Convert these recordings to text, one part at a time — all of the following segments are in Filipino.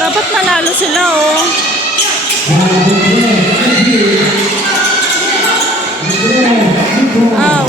Dapat manalo sila, oh. Ow.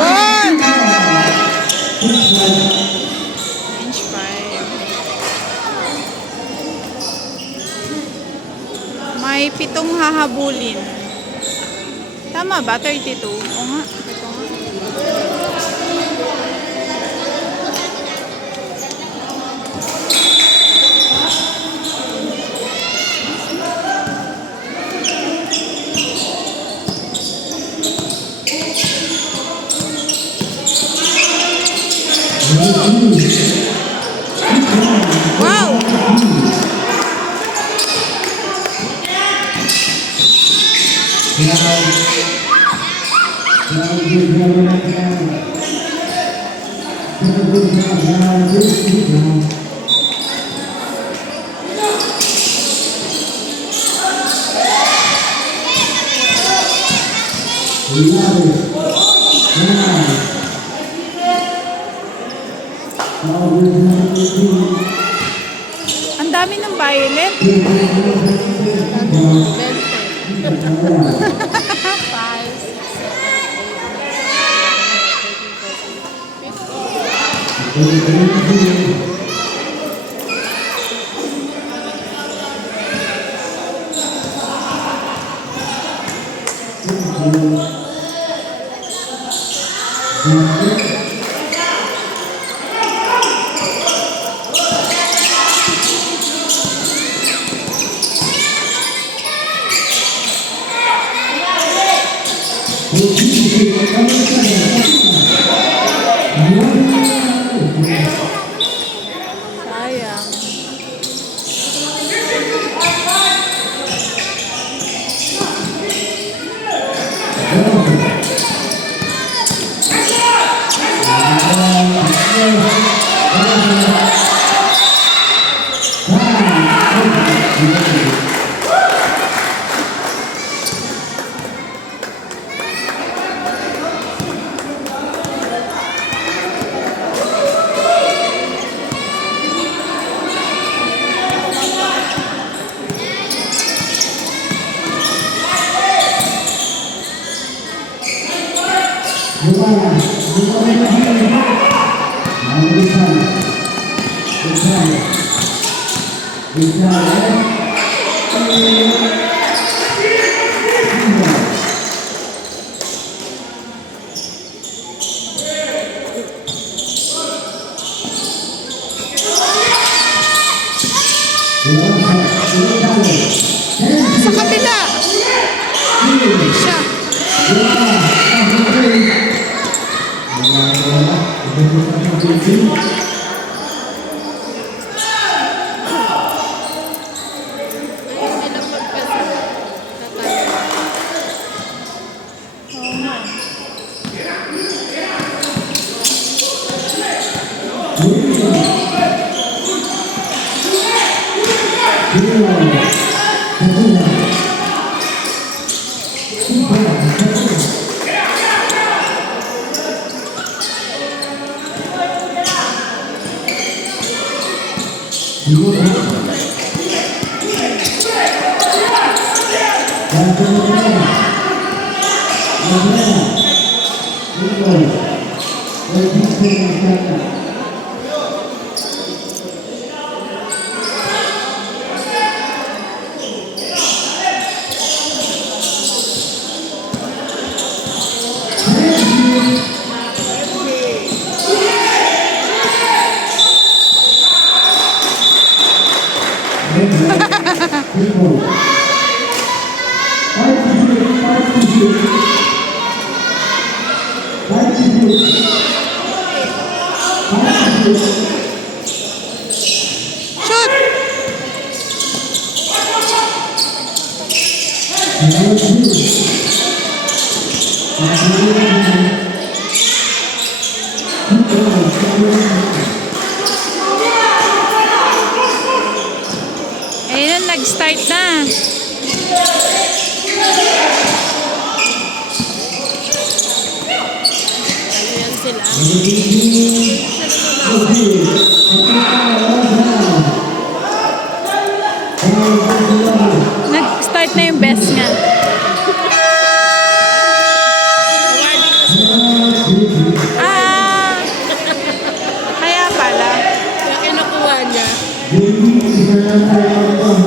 Good! Bench 5. May 7 hahabulin. Tama ba? 32? O nga. Ito nga. Wow! Ang dami ng violet. さかってた。Ayun, nag-start na. Ayan sila. Nag-start na yung best nga.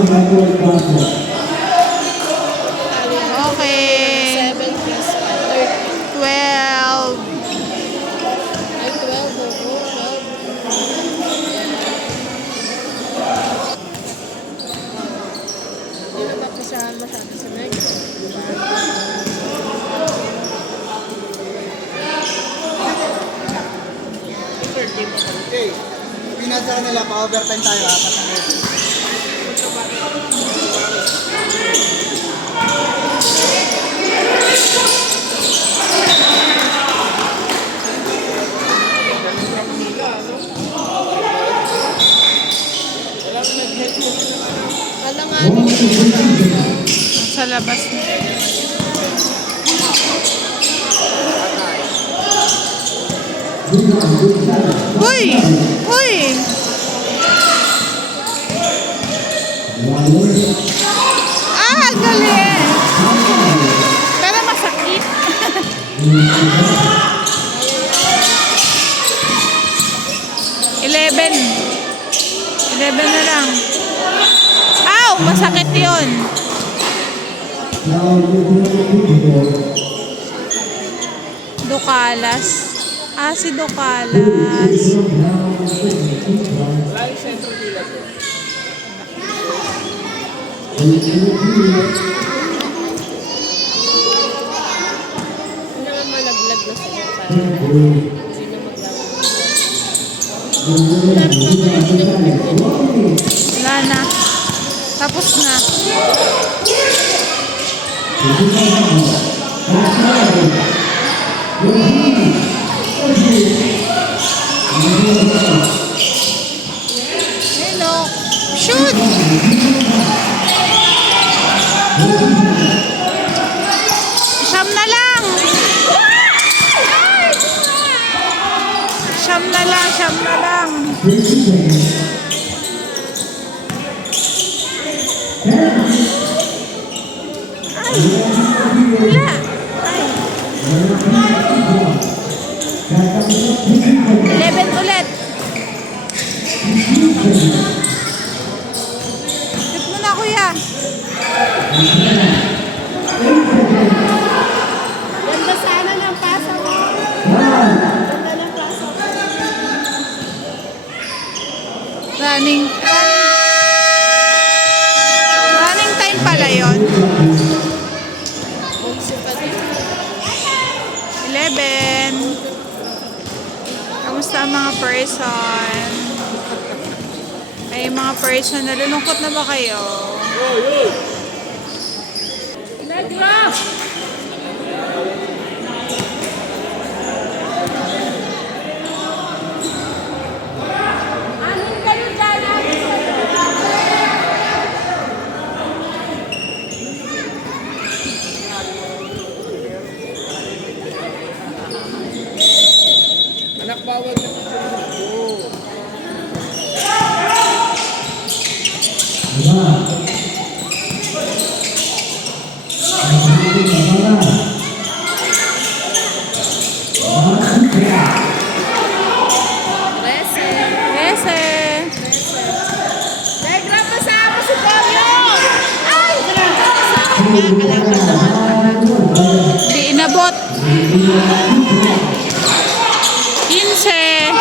Okay. 7 plus 5, 12. 30. Ay, 12. Oo, 12. Hindi naman kasahan masyado sa negro. Okay. Pinasa nila pa-overtime tayo, apat na beses. Alanganin yung mga Sa labas na. Uy! Uy! Ah, galing! Pero masakit. 11. 11 na lang. Ow! Masakit yun. Dukalas. Ah, si Dukalas. Hindi naman malaglag na sa'yo para hindi na maglalaglag. Wala na. Tapos na. Hello. Shoot! Siyam na lang. Siyam na lang, siyam na lang. Ay, wala. Ay. 11 ulit. Shoot mo na, kuya. Ganda sana ng pasa mo. Ganda ng pasa mo. Running time pala yun. Bunso pa din. 11. Kamusta ang mga person? Ay, mga person, nalulungkot na ba kayo? Anak, bawal na Trece. Yes, sir. Negra, pasama si Polio! Ay! Kasama niya, kalaban naman. Di inabot. 15.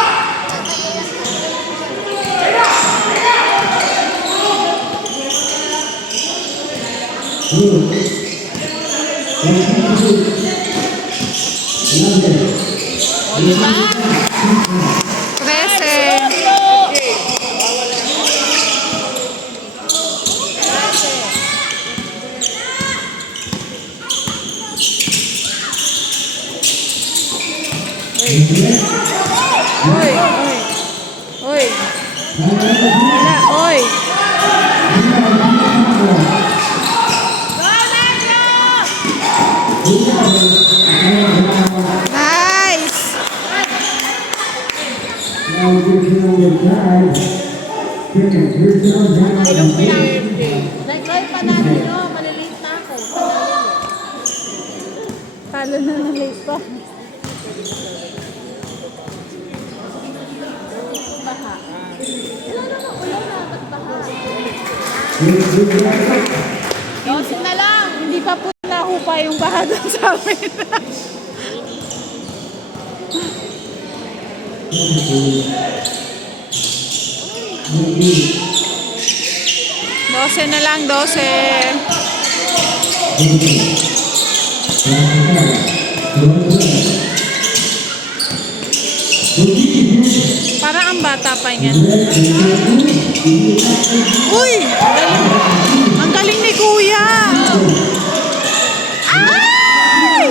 O, diba? 13. Oy, oy. Oy. Wala, oy. Nice. Nag-call pa natin, no? Malilate na ako. Talo na ng late pa. Baha. Wala naman, ba't baha? 12 na lang. Hindi pa po nahupa yung baha doon sa amin. Dose na lang, 12. Parang ang bata pa niyan. Uy! Ang galing ni Kuya! Ay!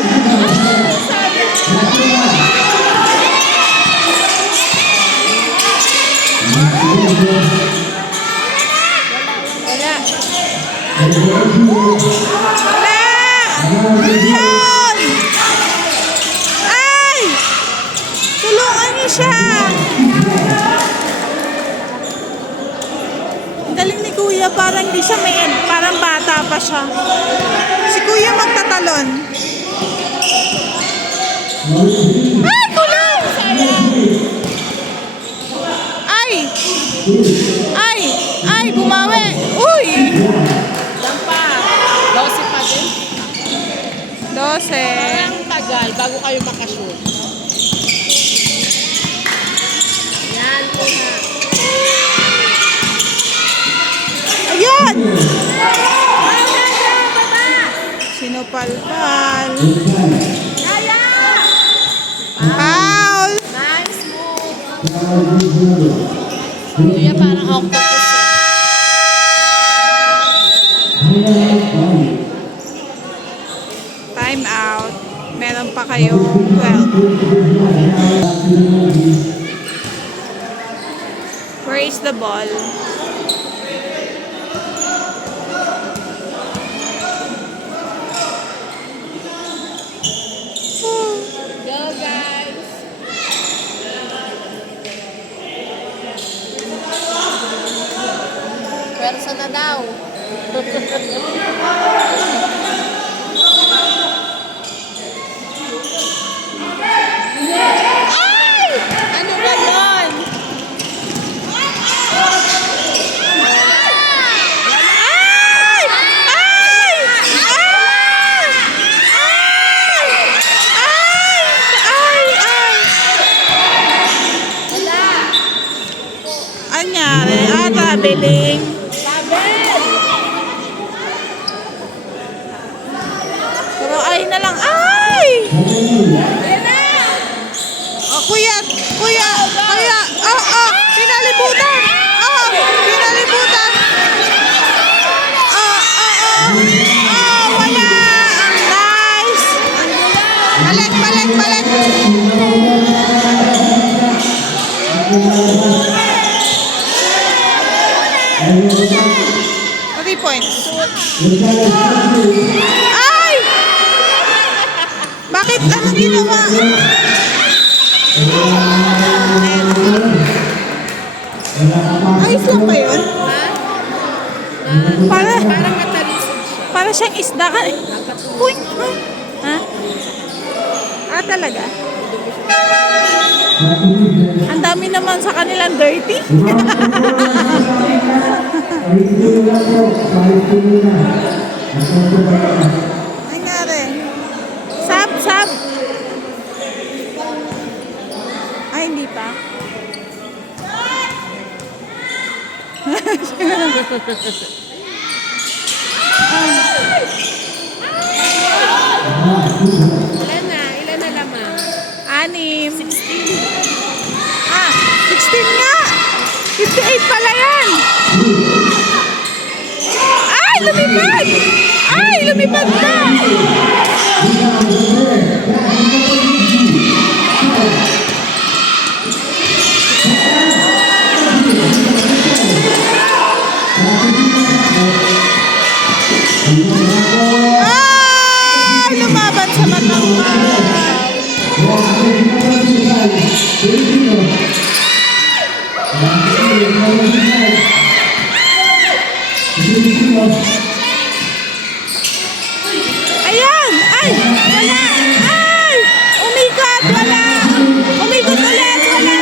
Wala. Wala! Yan! Ay! Tulungan niyo siya! Ang galing ni Kuya, parang hindi siya may parang bata pa siya. Si Kuya magtatalon. Ay! Tulong! Ay! Ay! Ay! Bumawi! Uy! Yan pa. 12 pa din. 12. Parang tagal bago kayo makashoot. Yan po na. Ayan! Sinupalpal. Foul! Nice move. Kuya parang octopus. Time out. Meron pa kayong 12. Where is the ball? Go guys. Pwersa na daw. Ay! Ano ba yun? Ay! Ay! Ay! Ay! Ay! Wala. Anyari? Traveling. Babel! Pero ay na lang. Ay! Ayan na! Oh, kuya! Kuya! Kuya! Oh, oh! Pinalibutan! Oh! Pinalibutan! Oh, oh, oh! Oh, wala! Nice! Balik, balik, balik! 3 points. Ay! Bakit? Anong ginawa? Ayos lang ba yun? Ha? Para, Parang natalisod siya. para siyang isda ka. Uy! Ha? Ah, talaga? Ang dami naman sa kanilang dirty. Nangyari? Sab, sab. Ay, hindi pa. Ilan na lamang? 6. 16. Ah, 16 nga! 58 pala yan! Ay, lumipad! Ay, lumipad na! Ay, lumaban sa matangkad! Ayan! Ay! Wala! Ay! Umikat! Wala! Umikot ulit! Wala!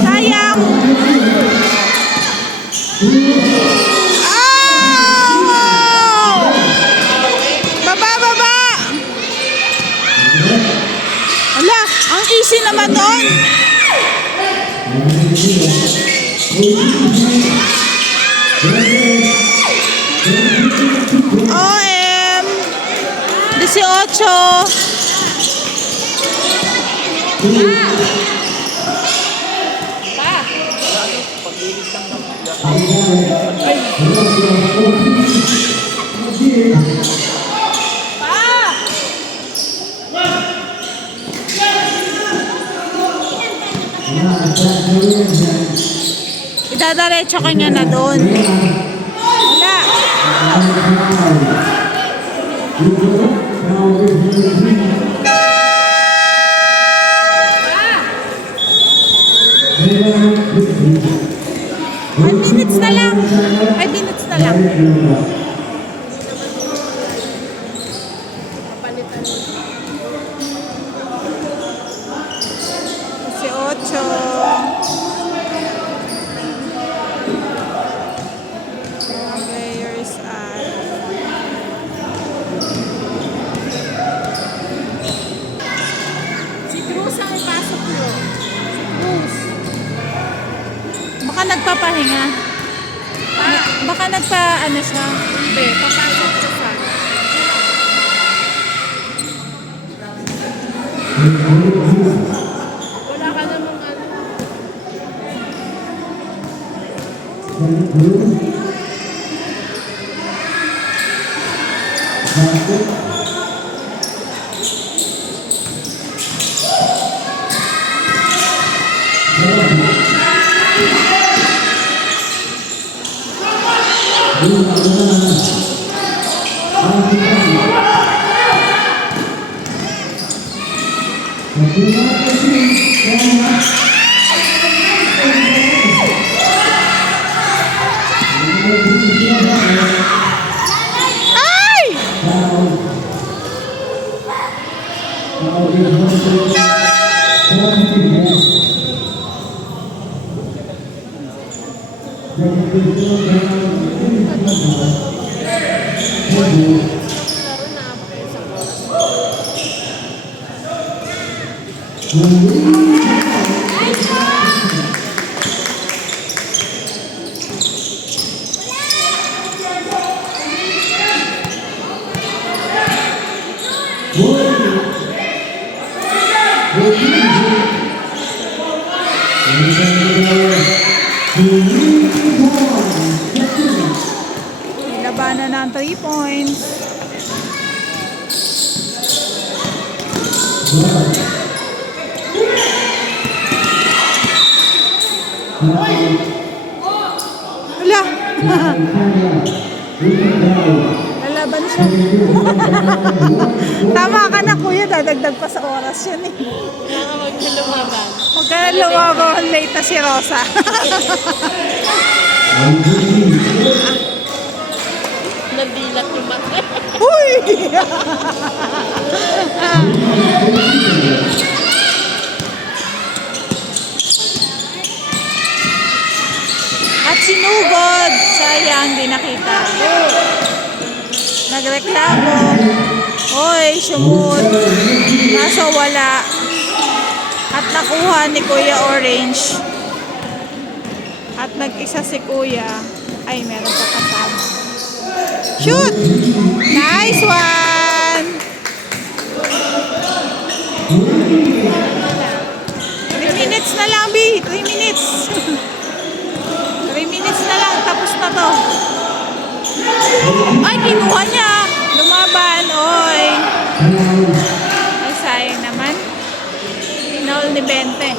Sayang! naman doon. OM 18. Idadaretso ka niya na doon. Wala. Five minutes na lang. 5 minutes na lang. Si Ocho. Mga players at Si Cruz ang ipasok mo. Si Cruz. baka nagpapahinga. Baka ano siya. Hindi, papasok sa fan. Wala ka namang ano. Ay! Labanan ng 3 points. Wala. Lalaban siya. Tama ka na kuya, dadagdag pa sa oras yun eh. Huwag na lumaban. Huwag ka na lumaban, late na si Rosa. Nadilat yung mata. Uy! At sinugod. Sayang, di nakita. Nagreklamo. Hoy, sumut. Kaso wala. At nakuha ni Kuya Orange. At nag-isa si Kuya. Ay, meron pa kasama. Shoot! Nice one! 3 minutes na lang, B. 3 minutes. 3 minutes na lang. Tapos na to. Ay, kinuha niya. Lumaban. Oy. Ay, sayang naman. Pinaul ni Bente.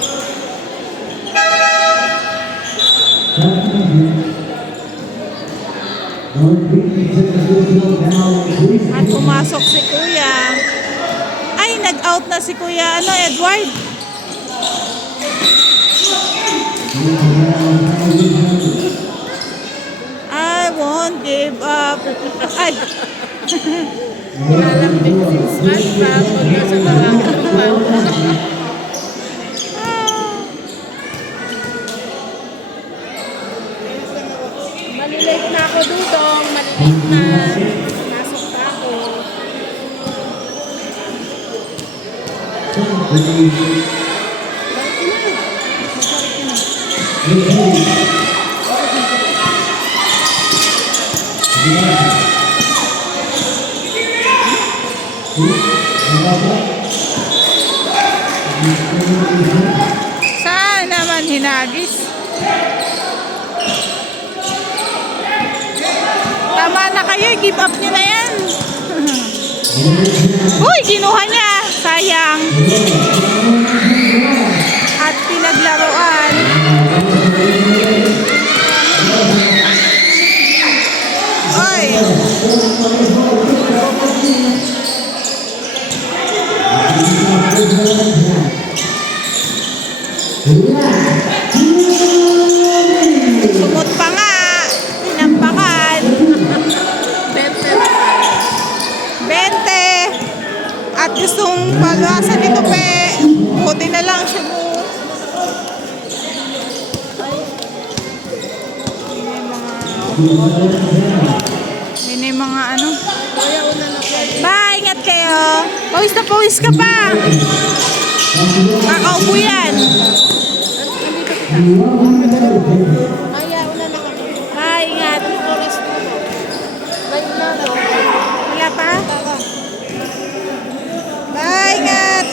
At pumasok si Kuya. Ay, nag-out na si Kuya. Ano, Edward? I won't give up. Ay. Lalambing si SpongeBob. Huwag na sa talagang malilate na ako dudong. Malilate na. Nasok pa ako. Saan naman hinagis? Tama na kayo, give up nyo na yan. Uy, kinuha niya. Sayang. At pinaglaruan. Oy. Sumot pa nga. Tinampakan. 20. At gustong pag-asa nito, pe. Buti na lang siya mo. Yun yung mga ano. Bye, ingat kayo. Pawis na pawis ka pa. Kakaupo yan. Bye, ingat. Wala pa? Bye, ingat.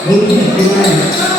Thank you.